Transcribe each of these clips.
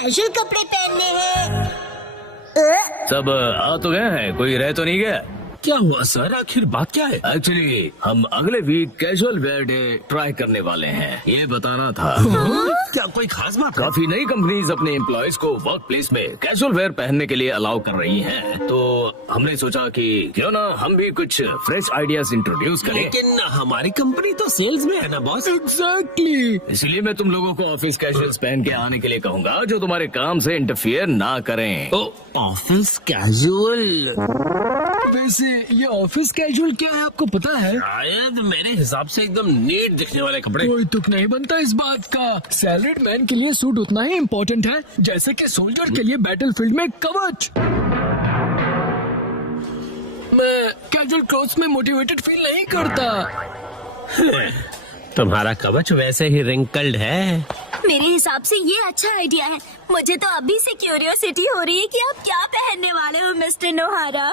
Casual कपड़े पहनने हैं। सब आ तो गए हैं, कोई रह तो नहीं गया? क्या हुआ सर, आखिर बात क्या है? एक्चुअली हम अगले week casual wear day try करने वाले हैं, ये बताना था। क्या कोई खास बात? काफी नई कंपनीज अपने एम्प्लॉयज को वर्क प्लेस में कैजुअल वेयर पहनने के लिए अलाउ कर रही हैं, तो हमने सोचा कि क्यों ना हम भी कुछ फ्रेश आइडियाज इंट्रोड्यूस करें। लेकिन हमारी कंपनी तो सेल्स में है ना बॉस। एग्जैक्टली, इसलिए मैं तुम लोगों को ऑफिस कैजुअल्स पहन के आने के लिए कहूँगा जो तुम्हारे काम से इंटरफियर ना करें। Office casual? वैसे ये ऑफिस कैजुअल क्या है आपको पता है? शायद मेरे हिसाब से एकदम नीट दिखने वाले कपड़े। कोई तुक नहीं बनता इस बात का। सैलरीड मैन के लिए सूट उतना ही इम्पोर्टेंट है जैसे कि सोल्जर के लिए बैटलफील्ड में कवच। मैं कैजुअल क्लोथ्स में मोटिवेटेड फील नहीं करता। तुम्हारा कवच वैसे ही रिंकल्ड है। मेरे हिसाब से ये अच्छा आइडिया है। मुझे तो अभी से क्यूरियोसिटी हो रही है कि आप क्या पहनने वाले हो मिस्टर नोहारा।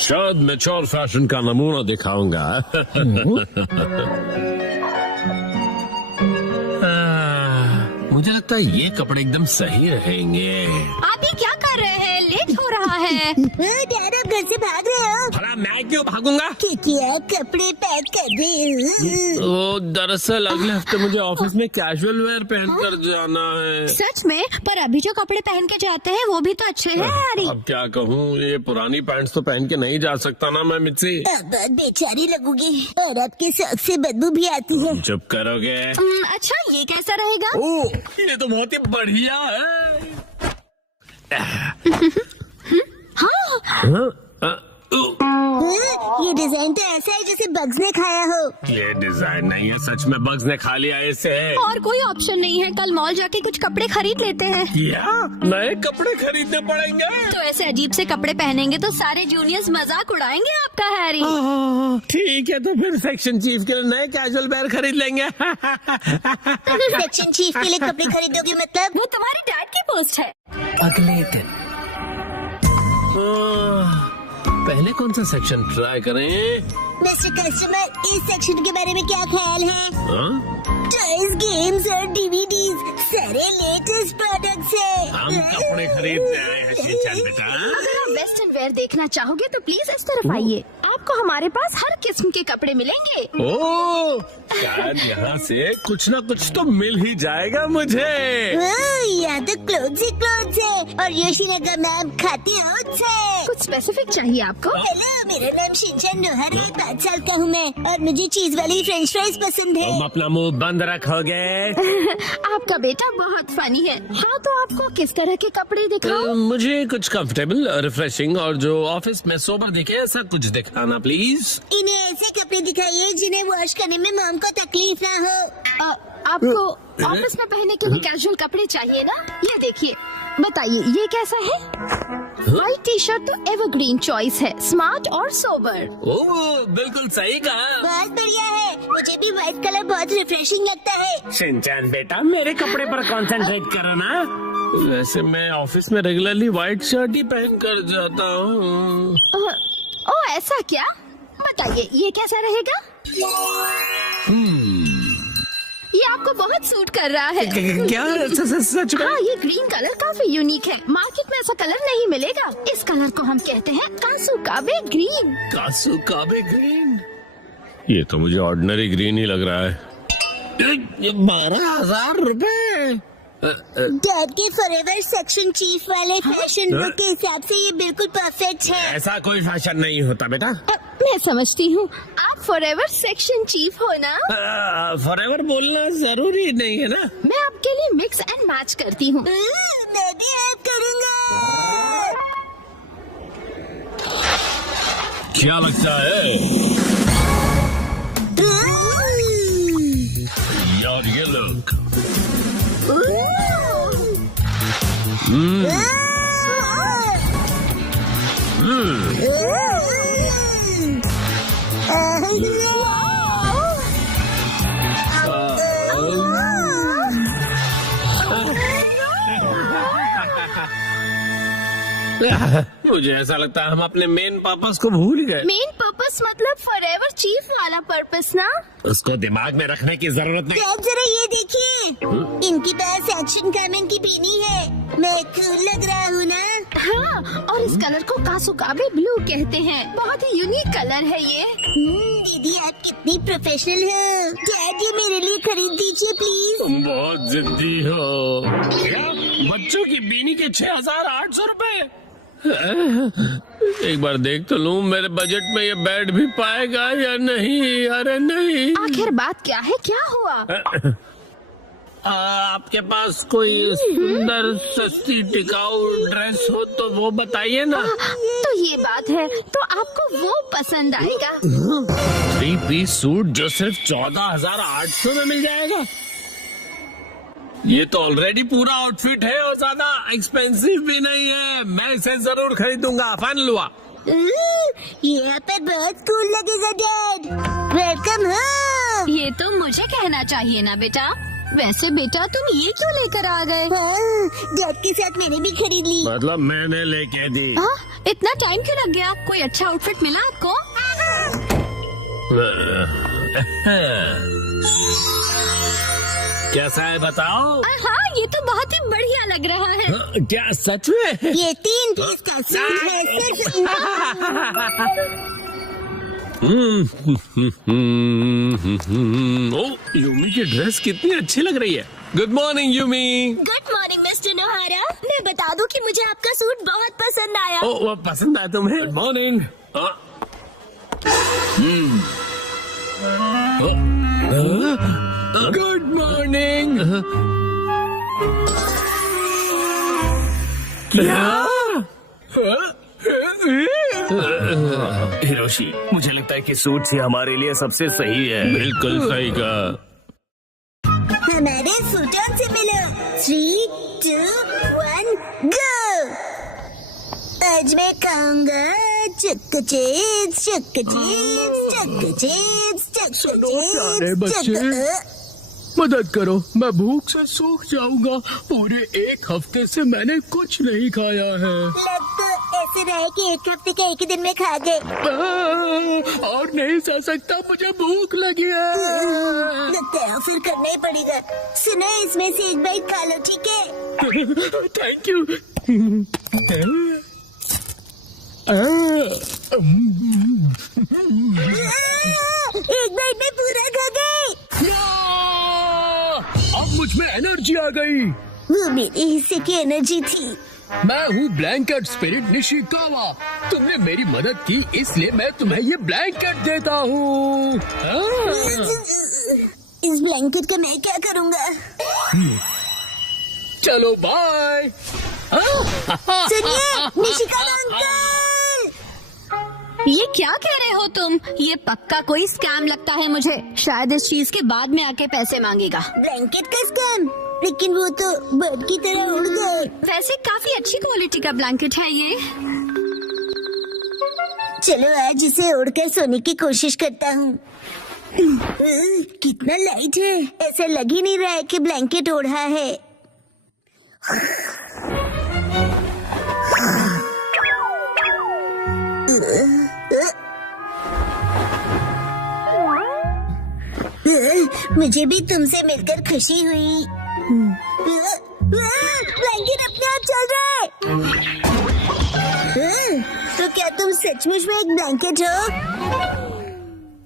शायद मैच्योर फैशन का नमूना दिखाऊंगा। मुझे लगता है ये कपड़े एकदम सही रहेंगे। आप ये क्या कर रहे हैं? लेट हो रहा है। डैड आप घर से भाग रहे हो? भला मैं क्यों भागूंगा? क्योंकि आप कपड़े पैक कर रहे हो। दरअसल अगले हफ्ते मुझे ऑफिस में कैजुअल वेयर पहनकर जाना है। सच में? पर अभी जो कपड़े पहन के जाते हैं वो भी तो अच्छे हैं यार। अब क्या कहूँ, ये पुरानी पैंट्स तो पहन के नहीं जा सकता ना मैं मिर्ची। अब बेचारी लगूंगी और आपके शौक से बदबू भी आती है। चुप करोगे? अच्छा ये कैसा रहेगा? ओह, ये तो बहुत ही बढ़िया है। ये डिजाइन तो ऐसा है जैसे बग्स ने खाया हो। ये डिजाइन नहीं है, सच में बग्स ने खा लिया इसे। और कोई ऑप्शन नहीं है, कल मॉल जाके कुछ कपड़े खरीद लेते हैं। क्या नए कपड़े खरीदने पड़ेंगे? तो ऐसे अजीब से कपड़े पहनेंगे तो सारे जूनियर्स मजाक उड़ाएंगे आपका हैरी। ठीक है, तो फिर सेक्शन चीफ के लिए नए कैजुअल वेयर खरीद लेंगे। सेक्शन चीफ के लिए कपड़े खरीदोगे मतलब? वो तुम्हारी डैड की पोस्ट है। अगले दिन पहले कौन सा सेक्शन ट्राई करें? मिस्टर कस्टमर, इस सेक्शन के बारे में क्या ख्याल है? टॉयज, गेम्स और डीवीडीज, सारे लेटेस्ट प्रोडक्ट्स है। हम कपड़े खरीदने आए हैं शिनचैन बेटा। अगर आप वेस्टर्न वेयर देखना चाहोगे तो प्लीज इस तरफ आइए। आपको हमारे पास हर किस्म के कपड़े मिलेंगे। ओह, शायद यहाँ से कुछ ना कुछ तो मिल ही जाएगा मुझे। यहाँ तो क्लोथ्स ही क्लोथ्स है और योशिनागा मैम खाती ओट्स है। कुछ स्पेसिफिक चाहिए आपको? हेलो, मेरा नाम शिनचैन नोहारा है, 5 साल का हूँ मैं और मुझे चीज वाली फ्रेंच फ्राइज पसंद है। तुम अपना मुंह बंद रखोगे? आपका बेटा बहुत फनी है। हाँ, तो आपको किस तरह के कपड़े दिखाऊं? मुझे कुछ कंफर्टेबल, रिफ्रेशिंग और जो ऑफिस में सोबर दिखे ऐसा कुछ दिखाना प्लीज। इन्हें ऐसे कपड़े दिखाइए जिन्हें वॉश करने में मॉम को तकलीफ ना हो। आपको ऑफिस में पहनने के लिए कैजुअल कपड़े चाहिए ना? ये देखिए, बताइए ये कैसा है? व्हाइट टी शर्ट तो एवरग्रीन चॉइस है, स्मार्ट और सोबर। ओह, बिल्कुल सही कहा। बहुत बढ़िया है, मुझे भी व्हाइट कलर बहुत रिफ्रेशिंग लगता है। शिनचैन बेटा, मेरे कपड़े पर कंसंट्रेट करो ना। वैसे मैं ऑफिस में रेगुलरली व्हाइट शर्ट ही पहन कर जाता हूँ। ओह, ऐसा क्या? बताइए ये कैसा रहेगा? ये आपको बहुत सूट कर रहा है। क्या सच में? हाँ, ये ग्रीन कलर काफी यूनिक है, मार्केट में ऐसा कलर नहीं मिलेगा। इस कलर को हम कहते हैं कासुकाबे ग्रीन। कासुकाबे ग्रीन? ये तो मुझे ऑर्डिनरी ग्रीन ही लग रहा है। 12,000 रुपए? डैड के फॉरएवर सेक्शन चीफ वाले फैशन लुक के हिसाब से ये बिल्कुल परफेक्ट है। ऐसा कोई फैशन नहीं होता बेटा। मैं समझती हूँ, आप फॉरएवर सेक्शन चीफ हो ना? फॉरएवर बोलना जरूरी नहीं है ना। मैं आपके लिए मिक्स एंड मैच करती हूँ। मैं भी हेल्प करूँगा। क्या लगता है यार ये लुक? मुझे ऐसा लगता है हम अपने मेन पर्पस को भूल गए। मेन पर्पस मतलब फॉरएवर चीफ वाला पर्पस ना? उसको दिमाग में रखने की जरूरत नहीं। आप जरा ये देखिए, इनके पास एक्शन कामन की पीनी है। मैं कूल लग रहा हूँ ना? हाँ, और इस कलर को कासुकाबे ब्लू कहते हैं। बहुत ही यूनिक कलर है ये। दीदी आप कितनी प्रोफेशनल हो। डैड ये मेरे लिए खरीद दीजिए प्लीज। तुम बहुत जिद्दी हो। क्या? बच्चों की बीनी के 6,800 रुपए? एक बार देख तो लूं मेरे बजट में ये बैठ भी पाएगा या नहीं। अरे नहीं। आखिर बात क्या है, क्या हुआ? आपके पास कोई सुंदर सस्ती टिकाऊ ड्रेस हो तो वो बताइए ना। तो ये बात है, तो आपको वो पसंद आएगा। 3 पीस सूट जो सिर्फ 14,800 में मिल जाएगा। ये तो ऑलरेडी पूरा आउटफिट है और ज्यादा एक्सपेंसिव भी नहीं है। मैं इसे जरूर खरीदूंगा। फाइनल हुआ। यहाँ पर बहुत कूल लगेगा डैड। Welcome home. ये तो मुझे कहना चाहिए ना बेटा। वैसे बेटा तुम ये क्यों लेकर आ गए? डैड के साथ मैंने भी खरीद ली। मतलब मैंने लेके दी। हाँ, इतना टाइम क्यों लग गया? कोई अच्छा आउटफिट मिला आपको? कैसा है बताओ? हाँ, ये तो बहुत ही बढ़िया लग रहा है। क्या सच में? ये 3 पीस का सूट है सिर्फ। ओ, यूमी की ड्रेस कितनी अच्छी लग रही है। Good morning Yumi. Good morning mister नोहारा। मैं बता दूं कि मुझे आपका सूट बहुत पसंद आया। ओ, वो पसंद आया तुम्हें? Good morning. Good morning. Hiroshi, मुझे लगता है कि सूट ही हमारे लिए सबसे सही है। बिल्कुल सही कहा। हमारे सूटों से मिलो। 3, 2, 1 गो। आज मैं कहूँगा चक्का चिप्स, चक्का चिप्स, चक्का चिप्स, चक्का सुनो प्यारे चिप्स, बच्चे, चक्का। मदद करो, मैं भूख से सूख जाऊंगा। पूरे 1 हफ्ते से मैंने कुछ नहीं खाया है। लग तो ऐसे रहा है कि 1 हफ्ते के 1 ही दिन में खा गए। और नहीं सह सकता, मुझे भूख लगी है। लगता है फिर करना ही पड़ेगा। सुनो इसमें से एक बाइट खा लो, ठीक है? Thank you. एक बाइट में पूरा खा गए। अब मुझ में एनर्जी आ गई। वो मेरे हिस्से की एनर्जी थी। मैं हूँ ब्लैंकेट स्पिरिट निशिकावा। तुमने मेरी मदद की, इसलिए मैं तुम्हें ये ब्लैंकेट देता हूँ। इस ब्लैंकेट का मैं क्या करूँगा? चलो बाय। सुनिए निशिकावा अंकल। ये क्या कह रहे हो तुम? ये पक्का कोई स्कैम लगता है मुझे। शायद इस चीज के बाद में आके पैसे मांगेगा। ब्लैंकेट का स्कैम? लेकिन वो तो बर्ड की तरह उड़ गए। वैसे काफी अच्छी क्वालिटी का ब्लैंकेट है ये। चलो आज इसे ओढ़कर सोने की कोशिश करता हूँ। कितना लाइट है, ऐसा लग ही नहीं रहा है कि ब्लैंकेट ओढ़ा है। मुझे भी तुमसे मिलकर खुशी हुई। ब्लैंकेट अपने आप चल रहा है। तो क्या तुम सचमुच में एक ब्लैंकेट हो?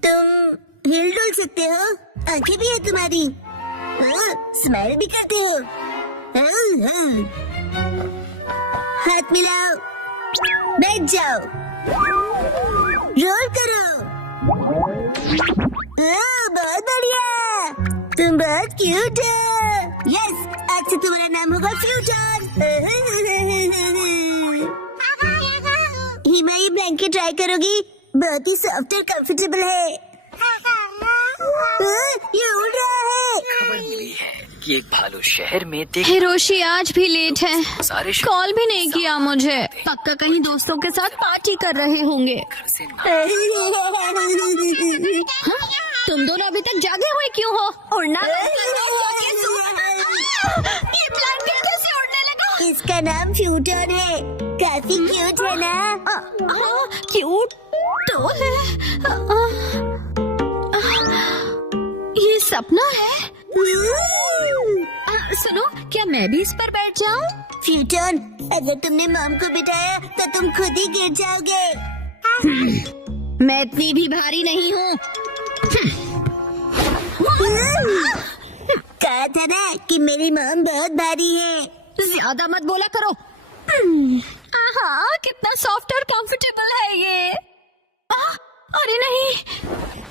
तुम हिल डुल सकते हो, आंखें भी है तुम्हारी, स्माइल भी करते हो। हाथ मिलाओ, बैठ जाओ, रोल करो। बहुत बढ़िया, तुम बहुत क्यूट हो। यस, आज से तुम्हारा नाम होगा फ्यूचर। हिमा, ये ब्लैंकेट ट्राई करोगी? बहुत ही सॉफ्ट और कंफर्टेबल है। ये उड़ रहा है। खबर मिली है कि एक भालू शहर में हिरोशी आज भी लेट है। सारे कॉल भी नहीं किया मुझे। पक्का कहीं दोस्तों के साथ पार्टी कर रहे होंगे। घर से तुम दोनों अभी तक जागे हुए क्यों हो? उड़ना ये ब्लैंकेट कैसे उड़ने लगा? इसका नाम फ्यूटन है। काफी क्यूट है ना? हाँ, क्यूट तो है। ये सपना है। सुनो, क्या मैं भी इस पर बैठ जाऊं? फ्यूटन, अगर तुमने मॉम को बिठाया तो तुम खुद ही गिर जाओगे। मैं इतनी भी भारी नहीं हूँ। कहा था ना कि मेरी मॉम बहुत भारी है। ज्यादा मत बोला करो। हाँ, कितना सॉफ्ट और कंफर्टेबल है ये। अरे नहीं,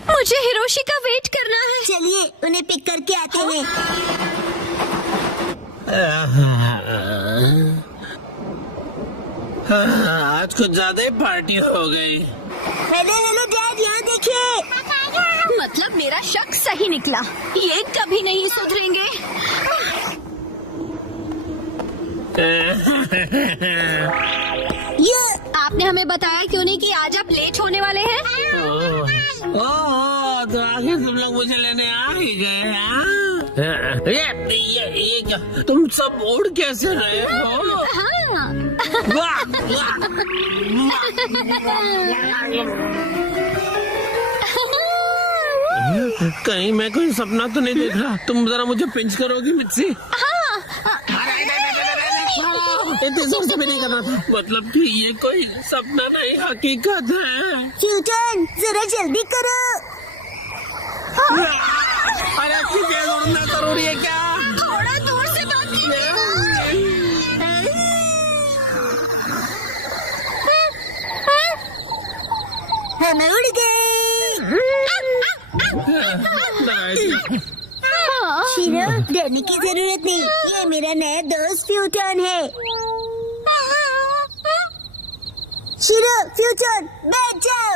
मुझे हिरोशी का वेट करना है। चलिए उन्हें पिक करके आते हैं। आज कुछ ज्यादा ही पार्टी हो गई। हेलो हेलो डैड, यहाँ देखिए। मतलब मेरा शक सही निकला। ये कभी नहीं सुधरेंगे। ये आपने हमें बताया क्यों नहीं कि आज आप लेट होने वाले हैं? ओह, तो आखिर तुम लोग मुझे लेने आ ही गए। हाँ? ये क्या? तुम सब उड़ कैसे रहे हो? हाँ। वाह, वाह। कहीं मैं कोई सपना तो नहीं देख रहा? तुम जरा मुझे पिंच करोगी मिर्ची? इतने जोर से भी नहीं करना था। मतलब कि ये कोई सपना नहीं, हकीकत है। फ्यूटन, जरा जल्दी करो। अरे तुझे उड़ना जरूरी है क्या? थोड़ा दूर से बात हम उड़ गए। शीरो, डरने की जरूरत नहीं। ये मेरा नया दोस्त फ्यूटन है। शीरो, फ्यूटन, बैठ जाओ।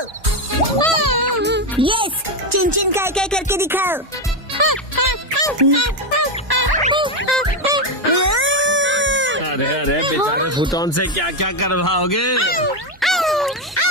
यस, चिन चिन काय काय करके दिखाओ। अरे अरे बेचारे फूटोन से क्या क्या करवाओगे?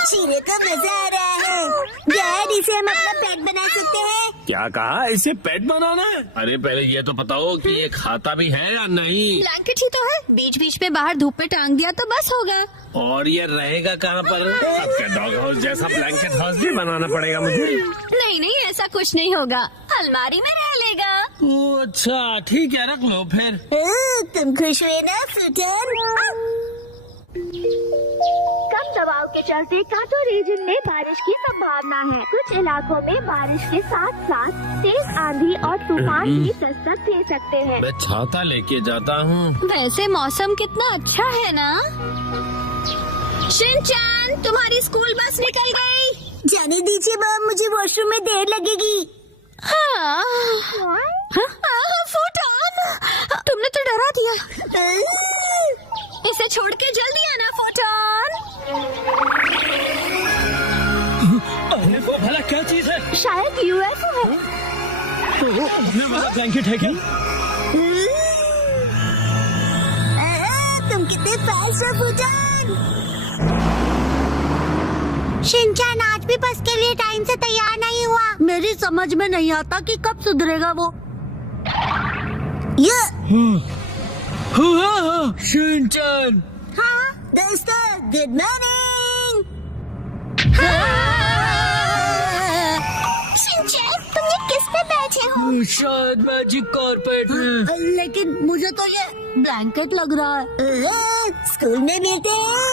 शीरो को मजा आ रहा है। डैड, इसे हम अपना पेट बना सकते हैं। क्या कहा? इसे पेट बनाना है? अरे पहले ये तो बताओ कि ये खाता भी है या नहीं? ब्लैंकेट ही तो है। बीच बीच में बाहर धूप पे टांग दिया तो बस होगा। और ये रहेगा कहाँ पर? सबके डॉग हाउस जैसा ब्लैंकेट हाउस भी बनाना पड़ेगा मुझे। नहीं नहीं, ऐसा कुछ नहीं होगा। अलमारी में रह लेगा। ओह, अच्छा ठीक है, रख लो फिर। तुम खुश हुए ना फ्यूटन? कम दबाव के चलते कांटो रीजन में बारिश की संभावना है। कुछ इलाकों में बारिश के साथ साथ तेज आंधी और तूफान भी दस्तक दे सकते हैं। मैं छाता लेके जाता हूँ। वैसे मौसम कितना अच्छा है ना? शिनचैन, तुम्हारी स्कूल बस निकल गई। जाने दीजिए मॉम, मुझे वॉशरूम में देर लगेगी। हाँ। फूटन, तुमने तो डरा दिया। इसे छोड़ के जल्दी आना फूटन। अरे वो भला क्या चीज है? शायद यूएफओ है। अपने वाला ब्लैंकेट है क्या? तुम कितने फास्ट हो फूटन। शिनचैन आज भी बस के लिए टाइम से तैयार नहीं हुआ। मेरी समझ में नहीं आता कि कब सुधरेगा वो। ये शिनचैन, हाँ दोस्तों, गुड मॉर्निंग। शिनचैन, तुम ये किस पे बैठे हो? शायद मैजिक कारपेट में। लेकिन मुझे तो ये ब्लैंकेट लग रहा है। स्कूल में मिलते हैं।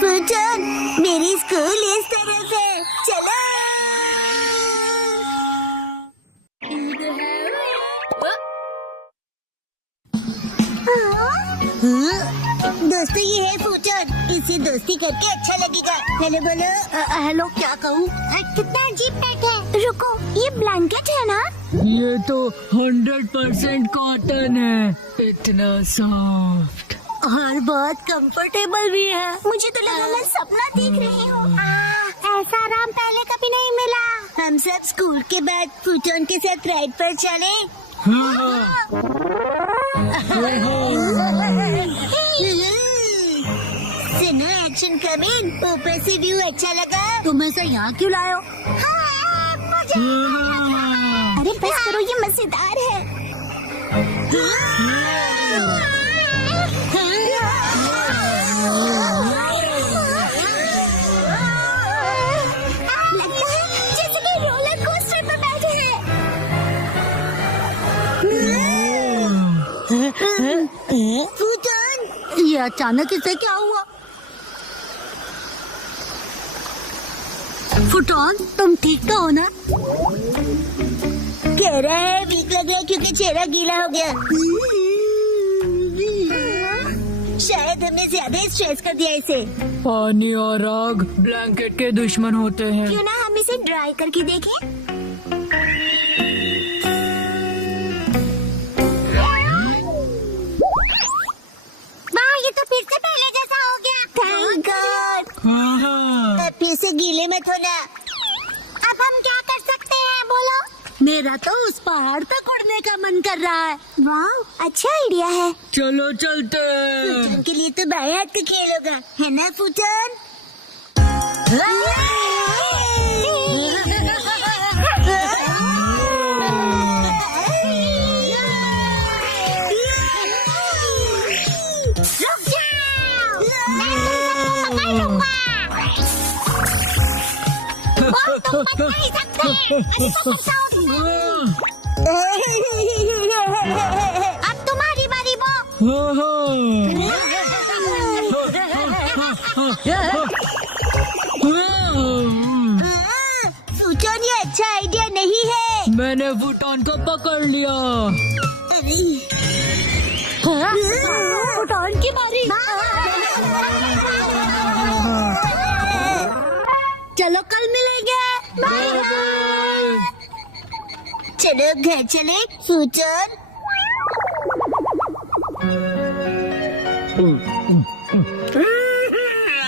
फूटन, मेरी स्कूल इस तरफ है, चलो। दोस्तों, ये है फूटन। इससे दोस्ती करके अच्छा लगेगा। हेलो बोलो। हेलो, क्या कहूँ? कितना अजीब पेट है। रुको, ये ब्लैंकेट है ना? ये तो 100% कॉटन है। इतना सॉफ्ट और बहुत कंफर्टेबल भी है। मुझे तो लगा मैं सपना देख रही हूँ। ऐसा आराम पहले कभी नहीं मिला। हम सब स्कूल के बाद फूटन के साथ राइड पर चले। सुनो, एक्शन कमिंग। ऊपर से व्यू अच्छा लगा। तुम ऐसा यहाँ क्यों लाए हो? अरे बस करो, ये मजेदार है। लगता है जैसे कि रोलर कोस्टर पर बैठे हैं। फूटन, ये अचानक इसे क्या हुआ? फूटन, तुम ठीक तो हो ना? कह रहा है वीक लग रहा है क्योंकि चेहरा गीला हो गया। शायद हमने ज्यादा स्ट्रेस कर दिया इसे। पानी और आग ब्लैंकेट के दुश्मन होते हैं। क्यों ना हम इसे ड्राई करके देखें? वाह, ये तो फिर से पहले जैसा हो गया। Thank God. अब फिर से गीले मत होना। अब हम क्या कर सकते हैं, बोलो? मेरा तो उस पहाड़ तक उड़ने का मन कर रहा है। वाह, अच्छा आइडिया है। चलो चलते हैं। फूटन के लिए तो बाएं हाथ का खेल होगा, है ना फूटन? रुक जाओ, मैं तुमको पकड़ लूंगा। ओ, तुम बच नहीं सकते। अरे तो बचाओ। अब तुम्हारी बारी, फूटन, ये अच्छा आइडिया नहीं है। मैंने फूटन को पकड़ लिया। फूटन की बारी। चलो कल मिलेंगे। चलो घर चले फूटन।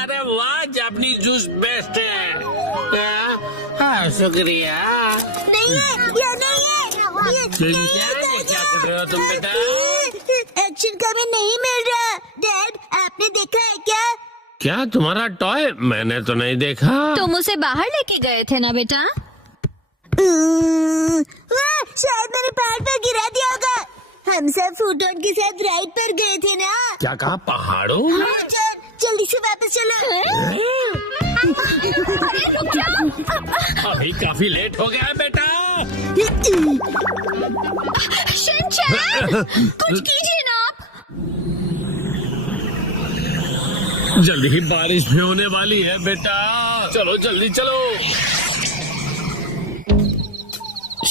अरे वाह, जापानी जूस बेस्ट है। हाँ, शुक्रिया। नहीं है, ये नहीं है। ये क्या कर रहे हो तुम बेटा? एक्शन कभी नहीं मिल रहा। डैड, आपने देखा है क्या? क्या तुम्हारा टॉय? मैंने तो नहीं देखा। तुम उसे बाहर लेके गए थे ना बेटा? शायद मैंने पहाड़ पर गिरा दिया होगा। हम सब फूटन के साथ राइड पर गए थे ना। क्या कहा, पहाड़ों? फूटन, जल्दी से वापस चलो। अरे रुक जाओ। अभी काफी लेट हो गया है बेटा। शिनचैन, कुछ कीजिए ना आप। जल्दी ही बारिश भी होने वाली है बेटा। चलो जल्दी चलो।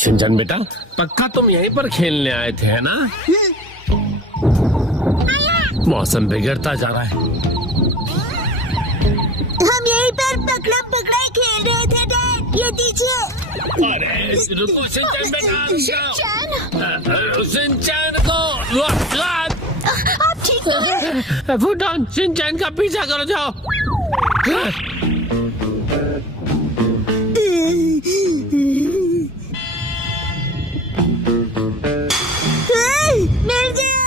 शिनचैन बेटा, पक्का तुम यहीं पर खेलने आए थे, है ना? मौसम बिगड़ता जा रहा है। हम यहीं पर पकड़म पकड़ाई खेल रहे थे डैड। ये दीजिए। अरे रुको शिनचैन बेटा, शिनचैन, शिनचैन को आप ठीक हैं? फूटन, शिनचैन का पीछा करो, जाओ। मिल गया।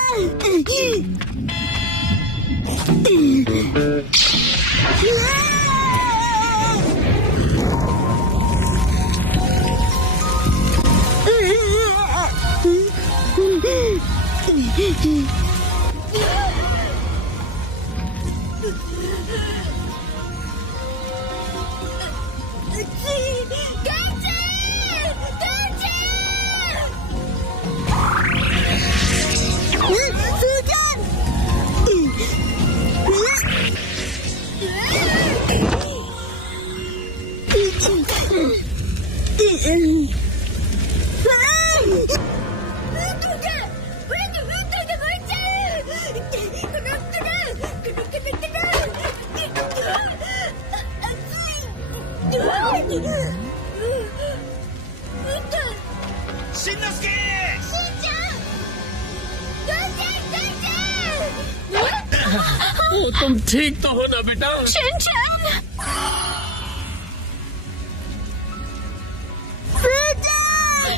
तुम ठीक तो हो ना बेटा? शिनचैन,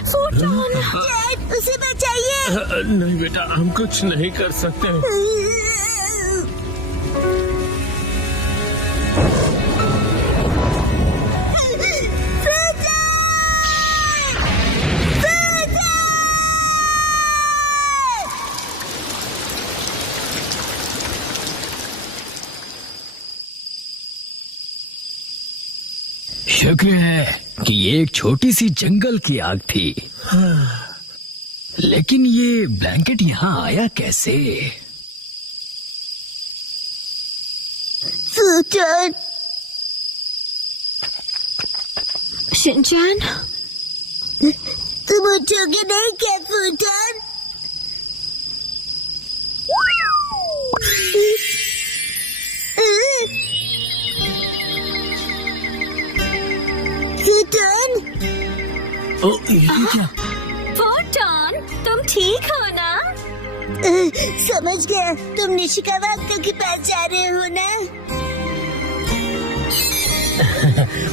फूटन, डैड, उसे बचाइए। नहीं बेटा, हम कुछ नहीं कर सकते। लग रहा है कि ये एक छोटी सी जंगल की आग थी। लेकिन ये ब्लैंकेट यहाँ आया कैसे? फूटन, शिनचैन, तुम उठोगे नहीं क्या फूटन? फूटन, ओ, ये क्या? फूटन, तुम ठीक हो ना? समझ गया, तुम निशिकावा अंकल के पास जा रहे हो ना?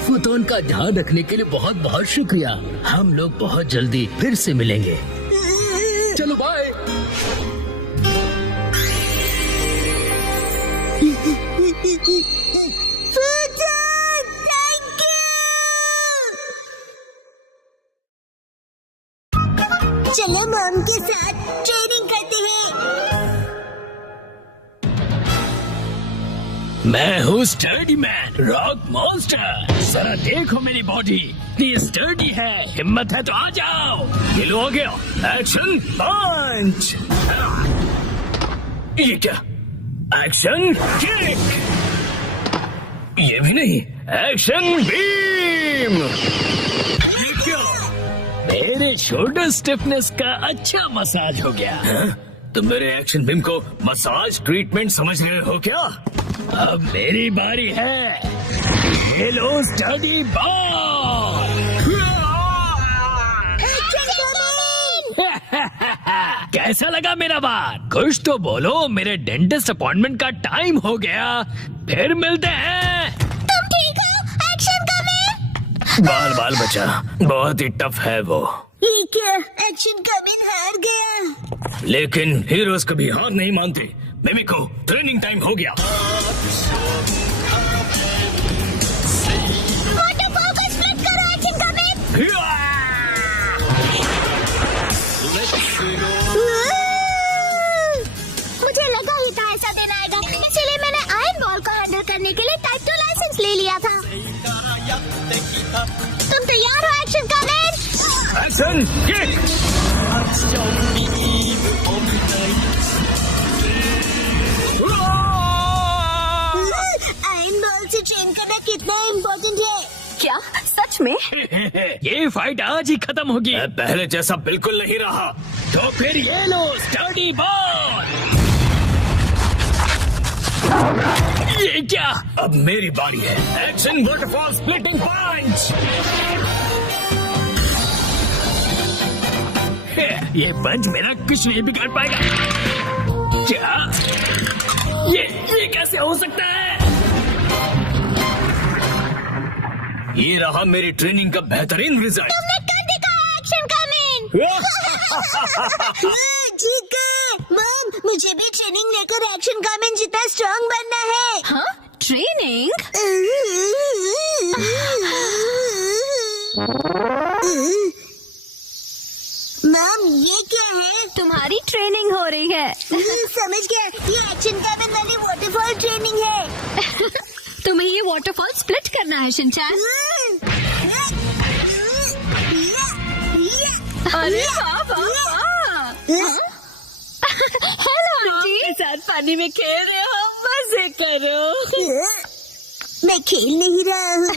फूटन का ध्यान रखने के लिए बहुत बहुत शुक्रिया। हम लोग बहुत जल्दी फिर से मिलेंगे। चलो बाय। फूटन, थैंक यू। चलो मॉम के साथ ट्रेनिंग करते हैं। मैं हूँ स्टर्डी मैन, रॉक मॉन्स्टर। जरा देखो मेरी बॉडी, ये स्टर्डी है। हिम्मत है तो आ जाओ। ये लो, हो गया। एक्शन पंच। ये क्या? Action kick. ये भी नहीं। Action beam. ये क्या? मेरे शोल्डर स्टिफनेस का अच्छा मसाज हो गया। तुम मेरे एक्शन बीम को मसाज ट्रीटमेंट समझ रहे हो क्या? अब मेरी बारी है। ये लो स्टडी बॉल। कैसा लगा मेरा बात? कुछ तो बोलो। मेरे डेंटिस्ट अपॉइंटमेंट का टाइम हो गया। फिर मिलते हैं। तुम ठीक हो? Action coming. बाल बाल बचा, बहुत ही टफ है वो। ये क्या? एक्शन कमिंग हार गया। लेकिन हीरोज कभी हार नहीं मानते। मिमिको, ट्रेनिंग टाइम हो गया। वाटरफॉल को स्प्लिट करो एक्शन कमिंग। मुझे लगा ही था ऐसा दिन आएगा, इसीलिए मैंने आयरन बॉल को हैंडल करने के लिए टाइप 2 लाइसेंस ले लिया था। तुम तैयार हो action coming? Action kick. Iron ball से ट्रेन करना कितना इम्पोर्टेंट है? क्या सच में? ये फाइट आज ही खत्म होगी। पहले जैसा बिल्कुल नहीं रहा। तो फिर ये लो स्टडी बॉल। ये क्या? अब मेरी बारी है। एक्शन वाटरफॉल स्प्लिटिंग पंच। ये पंच मेरा कुछ नहीं बिगाड़ पाएगा। क्या? ये कैसे हो सकता है? ये रहा मेरी ट्रेनिंग का बेहतरीन रिजल्ट। तुमने कर दिखाया एक्शन कमिंग। ठीक है मॉम, मुझे भी ट्रेनिंग लेकर एक्शन कमिंग जितना स्ट्रांग बनना है। हाँ? ट्रेनिंग? मॉम ये क्या है? तुम्हारी ट्रेनिंग हो रही है। समझ गया, ये एक्शन कमिंग वाली वाटरफॉल ट्रेनिंग है। तुम्हें ये वाटरफॉल स्प्लिट करना है शिनचैन। अरे वाह वाह वाह। हेलो आंटी, के साथ पानी में खेल रहे हो, मजे करो। मैं खेल नहीं रहा हूँ।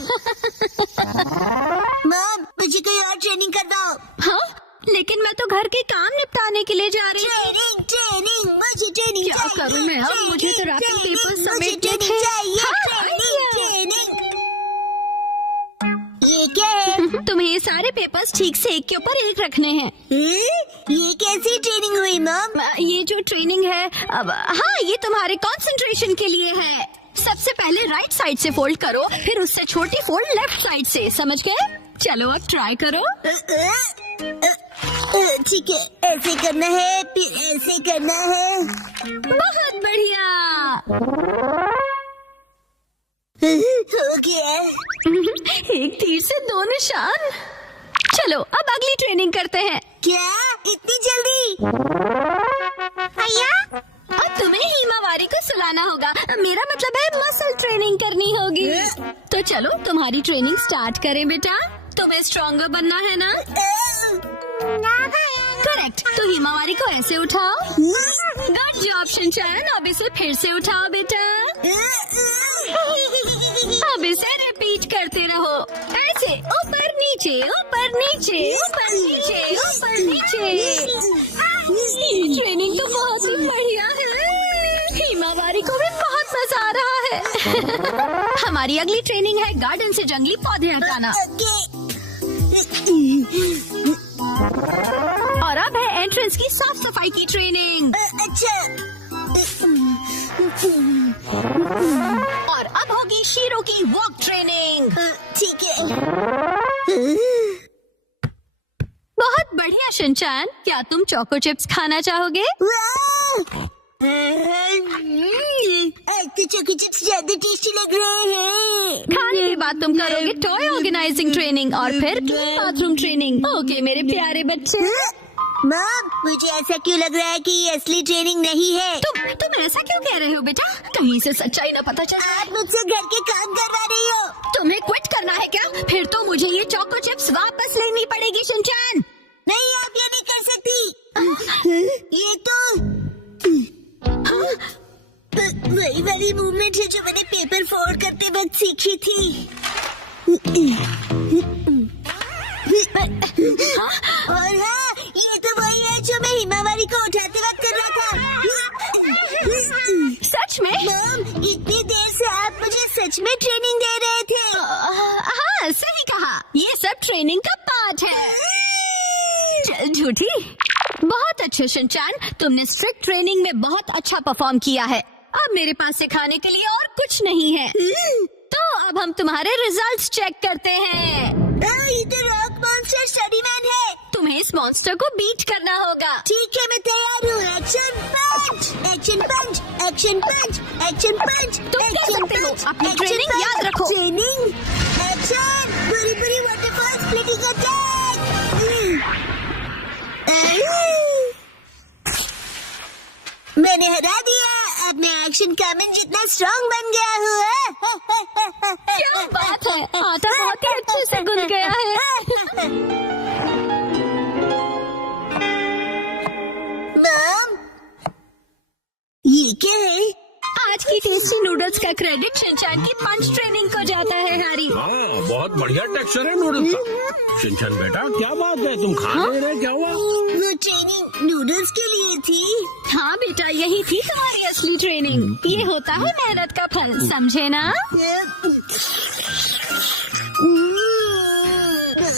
मॉम मुझे कोई और ट्रेनिंग करवाओ। हाँ? लेकिन मैं तो घर के काम निपटाने के लिए जा रही हूँ। ट्रेनिंग ट्रेनिंग, मुझे ट्रेनिंग क्या चाहिए। करूँ मैं अब? मुझे तो रैपिंग पेपर समेटने मुझे थे। चाहिए। हाँ, ट्रेनिंग। ये क्या है? तुम्हें ये सारे पेपर्स ठीक से एक के ऊपर एक रखने हैं। ये कैसी ट्रेनिंग हुई मॉम? ये जो ट्रेनिंग है अब, हाँ ये तुम्हारे कंसंट्रेशन के लिए है। सबसे पहले राइट साइड से फोल्ड करो, फिर उससे छोटी फोल्ड लेफ्ट साइड से। समझ गए? चलो अब ट्राई करो। ठीक है, ऐसे करना है, फिर ऐसे करना है। बहुत बढ़िया। हो गया। एक तीर से दो निशान। चलो अब अगली ट्रेनिंग करते हैं। क्या इतनी जल्दी? भैया और तुम्हें हिमावारी को सुलाना होगा। मेरा मतलब है मसल ट्रेनिंग करनी होगी। तो चलो तुम्हारी ट्रेनिंग स्टार्ट करें बेटा। तुम्हें स्ट्रॉन्गर बनना है ना? करेक्ट। तो हिमावारी को ऐसे उठाओ। Good job Shinchan. अब इसे फिर से उठाओ बेटा। अब इसे रिपीट करते रहो ऐसे, ऊपर नीचे ऊपर नीचे ऊपर नीचे ऊपर नीचे। ये ट्रेनिंग तो बहुत ही बढ़िया है। हिमावारी को भी बहुत मजा आ रहा है। हमारी अगली ट्रेनिंग है गार्डन से जंगली पौधे हटाना। और अब है एंट्रेंस की साफ सफाई की ट्रेनिंग। अच्छा। और अब होगी शीरो की वॉक ट्रेनिंग। ठीक है। बहुत बढ़िया शिनचैन। क्या तुम चोको चिप्स खाना चाहोगे? आज तो चोको चिप्स ज्यादा टेस्टी लग रहे हैं। खाने के बाद तुम करोगे टॉय ऑर्गेनाइजिंग ट्रेनिंग और फिर बाथरूम ट्रेनिंग। ओके मेरे प्यारे बच्चे। मॉम, मुझे ऐसा क्यों लग रहा है कि ये असली ट्रेनिंग नहीं है? तुम ऐसा क्यों कह रहे हो बेटा? कहीं से सच्चाई न पता चले। आप मुझसे घर के काम करवा रही हो। तुम्हें क्विट करना है क्या? फिर तो मुझे ये चोको चिप्स वापस लेनी पड़ेगी शिनचैन। नहीं, आप ये नहीं कर सकती। ये तो वही वाली मूवमेंट है जो मैंने पेपर फोल्ड करते वक्त सीखी थी। और हाँ, ये तो वही है जो मैं हिमावारी को उठाते वक्त कर रहा था। सच में? मॉम, इतनी देर से आप मुझे सच में ट्रेनिंग दे रहे थे। हाँ सही कहा। ये सब ट्रेनिंग का पार्ट है। झूठी। बहुत अच्छे शिनचैन। तुमने स्ट्रिक्ट ट्रेनिंग में बहुत अच्छा परफॉर्म किया है। अब मेरे पास सिखाने के लिए और कुछ नहीं है। तो अब हम तुम्हारे रिजल्ट्स चेक करते हैं। ये तो रॉक मॉन्स्टर स्टडी मैन है। तुम्हें इस मॉन्स्टर को बीट करना होगा। ठीक है, मैं तैयार हूँ। एक्शन पंच, एक्शन पंच, एक्शन पंच, एक्शन पंच। तुम कर सकते हो। अपनी ट्रेनिंग याद रखो। Training action. बड़ी बड़ी वाटरफॉल स्प्लिटिंग अटैक। मैंने हरा दिया। अब मैं एक्शन कामन जितना स्ट्रॉन्ग बन गया हूँ। क्या बात है। आटा बहुत ही अच्छे से गुल गया है। मॉम, ये क्या है? आज की टेस्टी नूडल्स का क्रेडिट शिनचैन की पंच ट्रेनिंग को जाता है हैरी। हाँ, बहुत बढ़िया टेक्सचर है नूडल्स का। शिनचैन बेटा, क्या बात है, तुम खा नहीं रहे? क्या हुआ? वो ट्रेनिंग नूडल्स के लिए थी। हाँ बेटा, यही थी तुम्हारी असली ट्रेनिंग। ये होता है मेहनत का फल, समझे ना?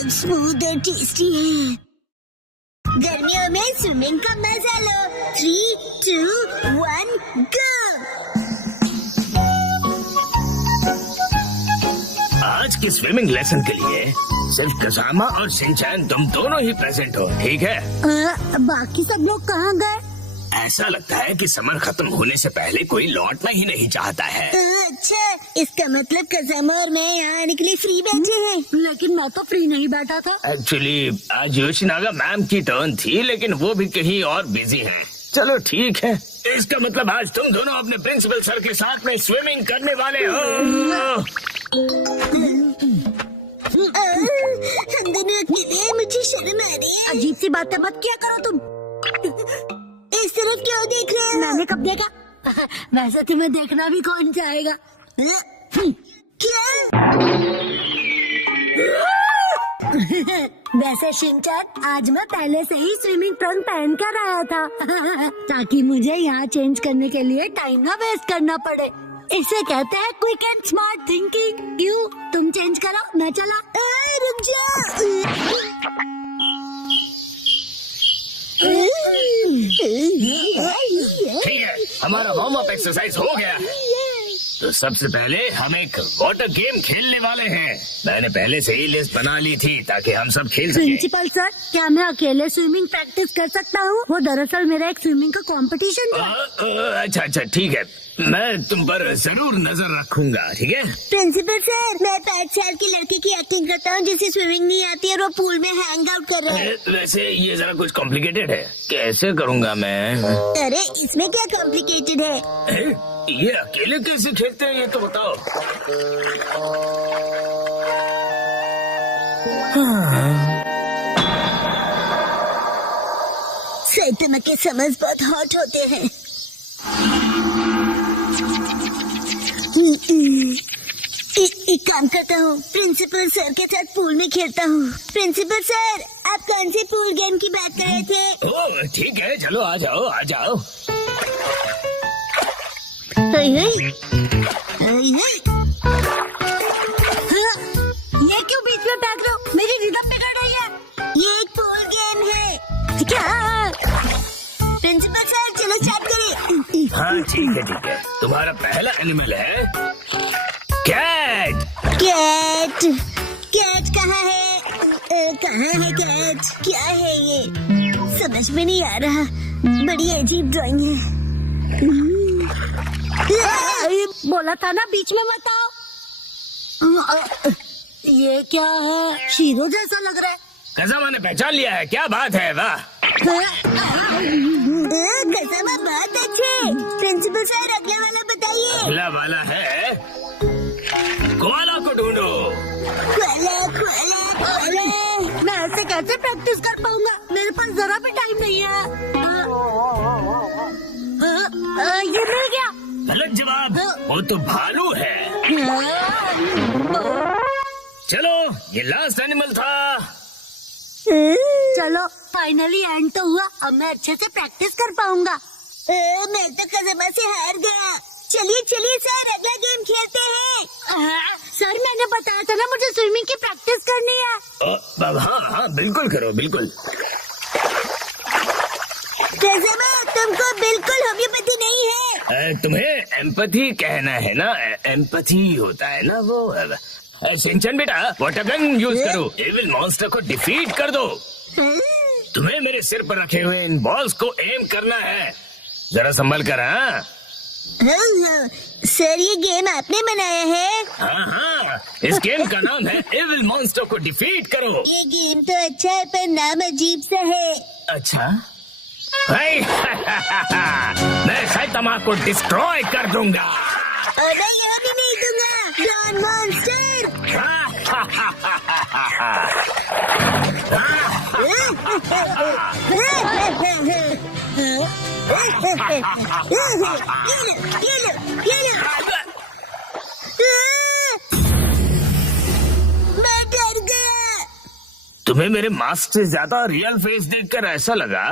स्मूथ और टेस्टी है। गर्मियों में स्विमिंग का मजा लो। 3, 2, 1 गो। आज की स्विमिंग लेसन के लिए सिर्फ कसामा और शिनचैन तुम दोनों ही प्रेजेंट हो, ठीक है? बाकी सब लोग कहाँ गए? ऐसा लगता है कि समर खत्म होने से पहले कोई लौटना ही नहीं चाहता है। अच्छा, इसका मतलब कसामा और मैं यहाँ आने के लिए फ्री बैठे हैं। लेकिन मैं तो फ्री नहीं बैठा था। एक्चुअली आज योशिनागा मैम की टर्न थी, लेकिन वो भी कहीं और बिजी हैं। चलो ठीक है। इसका मतलब आज तुम दोनों अपने प्रिंसिपल सर के साथ में स्विमिंग करने वाले हो। हम दोनों अकेले हैं, मुझे शर्म आ रही है। अजीब सी बातें मत किया करो तुम। इस तरफ क्यों देख रहे हो? मैंने कब देखा? वैसे तुम्हें देखना भी कौन चाहेगा? क्या? वैसे शिनचैन, आज मैं पहले से ही स्विमिंग ट्रंक पहन कर आया था ताकि मुझे यहाँ चेंज करने के लिए टाइम ना वेस्ट करना पड़े। इसे कहते हैं क्विक एंड स्मार्ट थिंकिंग। क्यों? तुम चेंज करो, मैं चला। रुक जा। ठीक है, हमारा वार्म अप एक्सरसाइज हो गया। तो सबसे पहले हम एक वाटर गेम खेलने वाले हैं। मैंने पहले से ही लिस्ट बना ली थी ताकि हम सब खेल सकें। प्रिंसिपल सर, क्या मैं अकेले स्विमिंग प्रैक्टिस कर सकता हूँ? वो दरअसल मेरा एक स्विमिंग का कंपटीशन है। अच्छा अच्छा ठीक है, मैं तुम पर जरूर नजर रखूंगा, ठीक है? प्रिंसिपल सर, मैं 5 साल के लड़के की एक्टिंग करता हूँ जिसे स्विमिंग नहीं आती और वो पूल में हैंग आउट कर रहा है। वैसे ये जरा कुछ कॉम्प्लिकेटेड है, कैसे करूँगा मैं? अरे इसमें क्या कॉम्प्लिकेटेड है? ये अकेले कैसे खेलते हैं ये तो बताओ। सैतमा के समझ बहुत हॉट होते हैं। एक काम करता हूँ, प्रिंसिपल सर के साथ पूल में खेलता हूँ। प्रिंसिपल सर, आप कौन से पूल गेम की बात कर रहे थे? ओह ठीक है, चलो आ जाओ आ जाओ। ये क्यों बीच में फेंक रहे हो? मेरी रिदम बिगड़ रही है। ये एक पूल गेम है। क्या? प्रिंसिपल सर, चलो स्टार्ट करें। हाँ ठीक है। तुम्हारा पहला एनिमल है कैट। कैट? कैट कहाँ है? कहाँ है कैट? क्या है ये? समझ में नहीं आ रहा। बड़ी अजीब ड्राइंग है। बोला था ना बीच में मत आओ। ये क्या है? शीरो जैसा लग रहा है। कज़ामा ने पहचान लिया है, क्या बात है? वाह, कज़ामा बहुत अच्छे। प्रिंसिपल सर, अगला वाला बताइए। अगला वाला है कोआला को ढूंढो। कोआला। मैं ऐसे कैसे प्रैक्टिस कर पाऊंगा? मेरे पास जरा भी टाइम नहीं है। ये मिल गया। गलत जवाब, वो तो भालू है। चलो, ये लास्ट एनिमल था। चलो, फाइनली एंड तो हुआ। अब मैं अच्छे से प्रैक्टिस कर पाऊंगा। मैं तो कज़ामा से हार गया। चलिए सर, अगला गेम खेलते हैं। सर, मैंने बताया था ना मुझे स्विमिंग की प्रैक्टिस करनी है। हाँ बिल्कुल करो, बिल्कुल। कज़ामा, तुमको बिल्कुल होम्योपैथी नहीं है। तुम्हें एम्पैथी कहना है ना? एम्पैथी होता है ना वो। शिनचैन बेटा, वाटर गन यूज करो, एविल मॉन्स्टर को डिफीट कर दो। तुम्हें मेरे सिर पर रखे हुए इन बॉल्स को एम करना है। जरा संभल कर। हाँ सर, ये गेम आपने बनाया है? हाँ, इस गेम का नाम है एविल मॉन्स्टर को डिफीट करो। ये गेम तो अच्छा है पर नाम अजीब सा है। अच्छा मैं सैतामा को डिस्ट्रॉय कर दूंगा। अरे ये भी नहीं दूंगा। Don monster. मैं डर गया। तुम्हें मेरे मास्क से ज्यादा रियल फेस देखकर ऐसा लगा?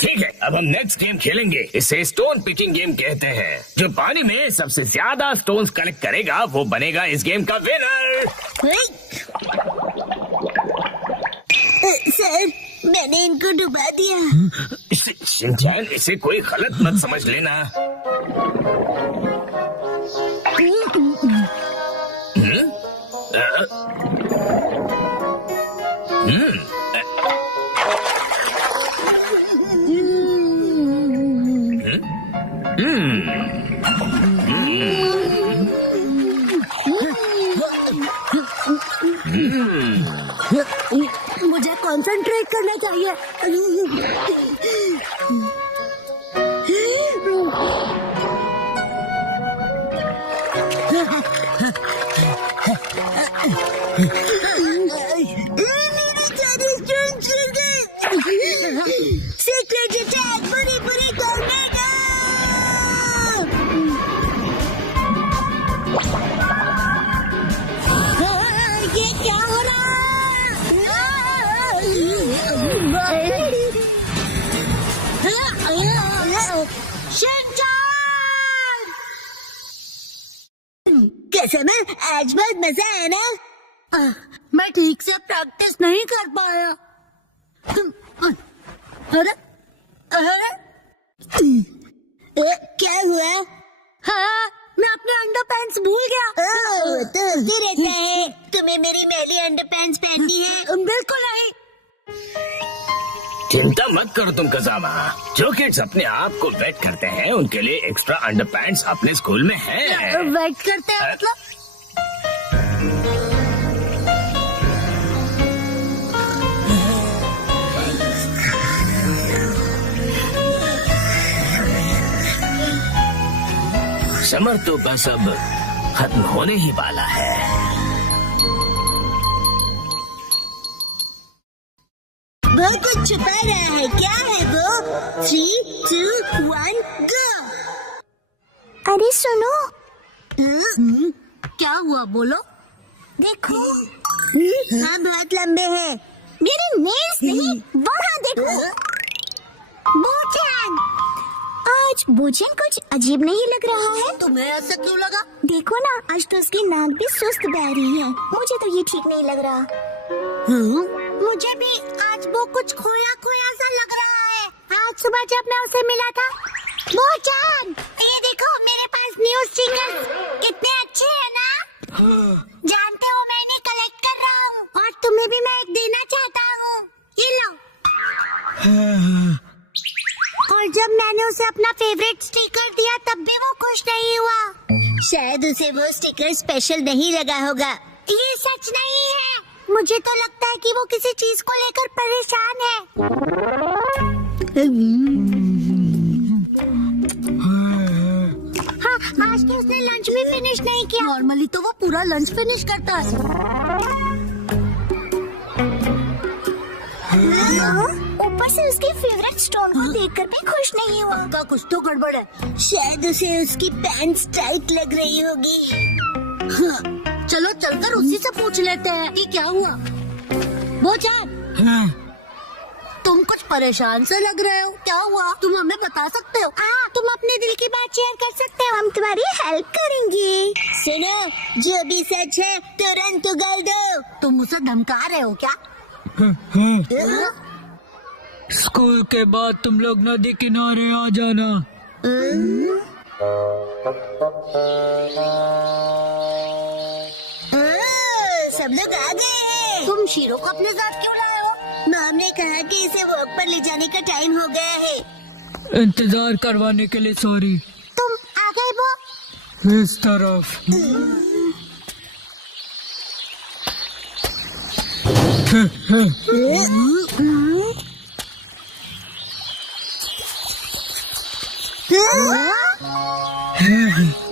ठीक है, अब हम नेक्स्ट गेम खेलेंगे। इसे स्टोन पिकिंग गेम कहते हैं। जो पानी में सबसे ज्यादा स्टोन्स कलेक्ट करेगा वो बनेगा इस गेम का विनर। सर, मैंने इनको डुबा दिया। शिनचैन, इसे कोई गलत मत समझ लेना। मुझे कंसंट्रेट करना चाहिए। सीक्रेट अटैक पूरी टॉर्नेडो। ये क्या हो रहा है? शिनचैन! कैसे मैं आज बहुत मजा आया ना? मैं ठीक से प्रैक्टिस नहीं कर पाया। अरे क्या हुआ? हाँ, मैं अपने अंडरपैंट्स भूल गया। तो होते रहता है। तुम्हें मेरी मैली अंडरपैंट्स पहननी है? बिल्कुल नहीं। चिंता मत करो तुम कजामा। जो किड्स अपने आप को वेट करते हैं उनके लिए एक्स्ट्रा अंडरपैंट्स अपने स्कूल में है। वेट करते हैं मतलब? समर तो बस अब खत्म होने ही वाला है। वो कुछ छुपा रहा है, क्या है वो? 3, 2, 1 गो। अरे सुनो। क्या हुआ बोलो? देखो। हाँ बहुत लंबे हैं। मेरे नेल्स नहीं, वहाँ देखो। बोचन, आज बोचन कुछ अजीब नहीं लग रहा है। तुम्हें ऐसा क्यों लगा? देखो ना, आज तो उसकी नाक भी सुस्त बह रही है। मुझे तो ये ठीक नहीं लग रहा। मुझे भी आज वो कुछ खोया खोया सा लग रहा है। आज सुबह जब मैं उसे मिला था। बोचन, ये देखो मेरे पास न्यू स्टिकर्स कितने अच्छे हैं ना? जानते हो मैं इन्हें कलेक्ट कर रहा हूँ और तुम्हें भी मैं एक देना चाहता हूँ। ये लो। और जब मैंने उसे अपना फेवरेट स्टिकर दिया तब भी वो खुश नहीं हुआ। शायद उसे वो स्टिकर स्पेशल नहीं लगा होगा। ये सच नहीं है। मुझे तो लगता है कि वो किसी चीज को लेकर परेशान है। हाँ, आज तो उसने लंच भी फिनिश नहीं किया। नॉर्मली तो वो पूरा लंच फिनिश करता है। ऊपर से उसके फेवरेट स्टोन को देखकर भी खुश नहीं हुआ। उसका कुछ तो गड़बड़ है। शायद उसे उसकी पैंट्स टाइट लग रही होगी। हाँ, चलो चलकर उसी से पूछ लेते हैं कि क्या हुआ। बोचन, तुम कुछ परेशान से लग रहे हो, क्या हुआ? तुम हमें बता सकते हो? हाँ, तुम अपने दिल की बात शेयर कर सकते हो, हम तुम्हारी हेल्प करेंगे। सुनो, जो भी सच है तुरंत उगल दो। तुम उसे धमका रहे हो क्या? स्कूल के बाद तुम लोग नदी किनारे आ जाना। सब लोग आ गए हैं। तुम शीरो को अपने साथ क्यों लाए हो? मैम ने कहा कि इसे वॉक पर ले जाने का टाइम हो गया है। इंतजार करवाने के लिए सॉरी। तुम आ गए वो? इस तरफ।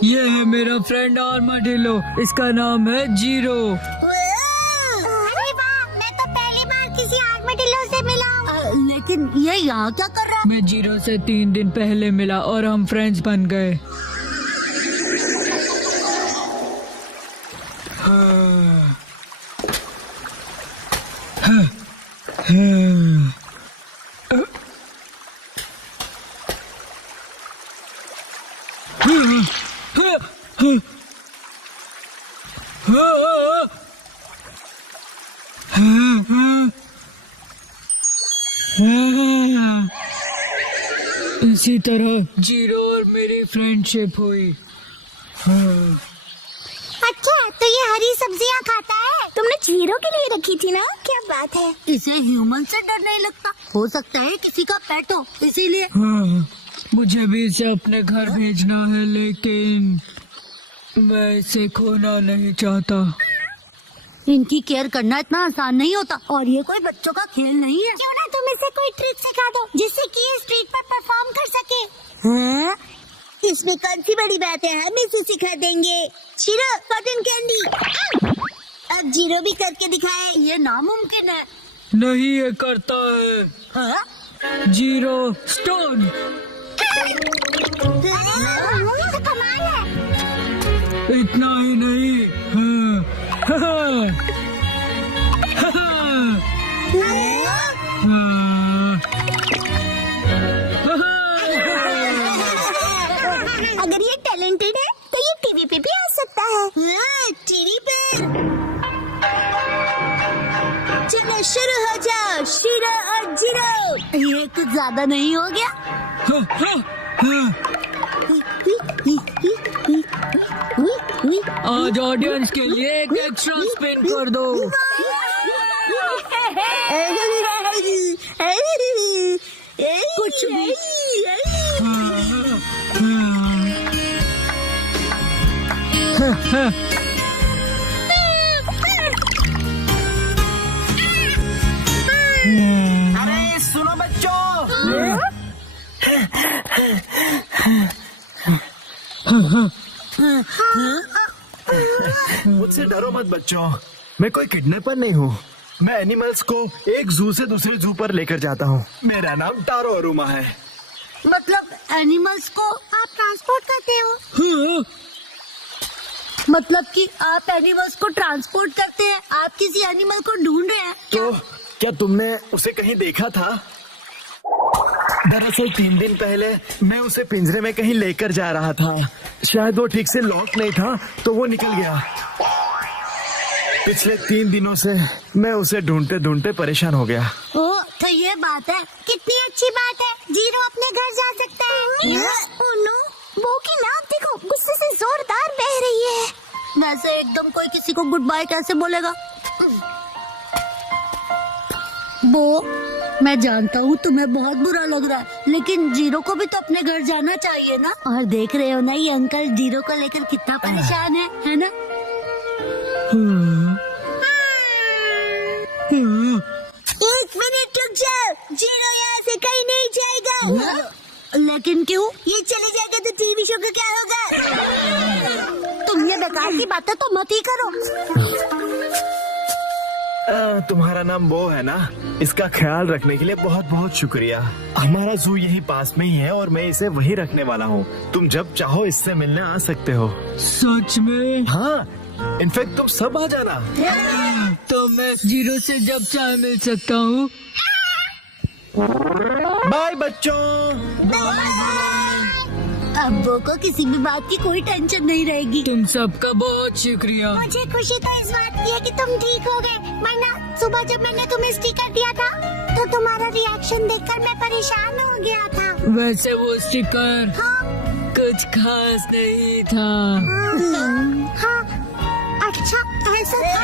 ये है मेरा फ्रेंड आर्माडिलो। इसका नाम है जीरो। अरे वाह, मैं तो पहली बार किसी आर्माडिलो से मिला हूँ। लेकिन ये यहाँ क्या कर रहा है? मैं जीरो से 3 दिन पहले मिला और हम फ्रेंड्स बन गए। इसी तरह जीरो और मेरी फ्रेंडशिप हुई। अच्छा, तो ये हरी सब्जियाँ खाता है? तुमने जीरो के लिए रखी थी ना? क्या बात है। इसे ह्यूमन से डर नहीं लगता। हो सकता है किसी का पेट हो, इसीलिए। हाँ, मुझे भी इसे अपने घर भेजना है, लेकिन मैं इसे खोना नहीं चाहता। इनकी केयर करना इतना आसान नहीं होता और ये कोई बच्चों का खेल नहीं है। क्यों ना तुम इसे कोई ट्रिक सिखा दो जिससे कि ये स्ट्रीट पर परफॉर्म कर सके। हाँ? इसमें कौन सी बड़ी बात है, हम इसे सिखा देंगे। Shero, cotton candy. अब जीरो भी करके दिखाए। ये नामुमकिन है। नहीं, ये करता है। हाँ? Zero stone. तो कमाल है। इतना ही नहीं। हाँ, हाँ, अगर ये टैलेंटेड है तो ये टीवी पे भी आ सकता है। टीवी पे। चलो शुरू हो जाओ, शीरो और जीरो। ये कुछ ज्यादा नहीं हो गया? हाँ, हाँ, हाँ। आज ऑडियंस के लिए एक एक्स्ट्रा स्पिन कर दो। कुछ भी। अरे सुनो बच्चों, मुझसे डरो मत बच्चों, मैं कोई किडनैपर नहीं हूँ। मैं एनिमल्स को एक जू से दूसरे जू पर लेकर जाता हूँ। मेरा नाम टारो अरुमा है। मतलब एनिमल्स को आप ट्रांसपोर्ट करते हो? मतलब कि आप एनिमल्स को ट्रांसपोर्ट करते हैं? आप किसी एनिमल को ढूंढ रहे हैं? तो क्या तुमने उसे कहीं देखा था? दरअसल 3 दिन पहले मैं उसे पिंजरे में कहीं लेकर जा रहा था। शायद वो ठीक से लॉक नहीं था तो वो निकल गया। पिछले 3 दिनों से मैं उसे ढूंढते ढूंढते परेशान हो गया। ओ, तो ये बात है। कितनी अच्छी बात है, जीरो अपने घर जा सकता है। ओ नो, वो की नाक देखो, गुस्से से जोरदार बह रही है। वैसे एकदम कोई किसी को गुड बाय कैसे बोलेगा? वो मैं जानता हूँ तुम्हें बहुत बुरा लग रहा है, लेकिन जीरो को भी तो अपने घर जाना चाहिए ना। और देख रहे हो ना ये अंकल जीरो को लेकर कितना परेशान है ना? एक मिनट रुक जाओ, जीरो यहाँ से कहीं नहीं जाएगा। लेकिन क्यों? ये चले जाएगा तो टीवी शो का क्या होगा? तुम ये बेकार की बातें तो मत ही करो। तुम्हारा नाम वो है ना? इसका ख्याल रखने के लिए बहुत बहुत शुक्रिया। हमारा जू यही पास में ही है और मैं इसे वही रखने वाला हूँ। तुम जब चाहो इससे मिलने आ सकते हो। सच में? हाँ, इनफैक्ट तुम सब आ जाना। तो मैं जीरो से जब चाहे मिल सकता हूँ। बाय बच्चों। अब वो को किसी भी बात की कोई टेंशन नहीं रहेगी। तुम सबका बहुत शुक्रिया। मुझे खुशी तो इस बात की है कि तुम ठीक हो गए, वरना सुबह जब मैंने तुम्हें स्टिकर दिया था तो तुम्हारा रिएक्शन देखकर मैं परेशान हो गया था। वैसे वो स्टिकर कुछ खास नहीं था। हाँ, अच्छा ऐसा था।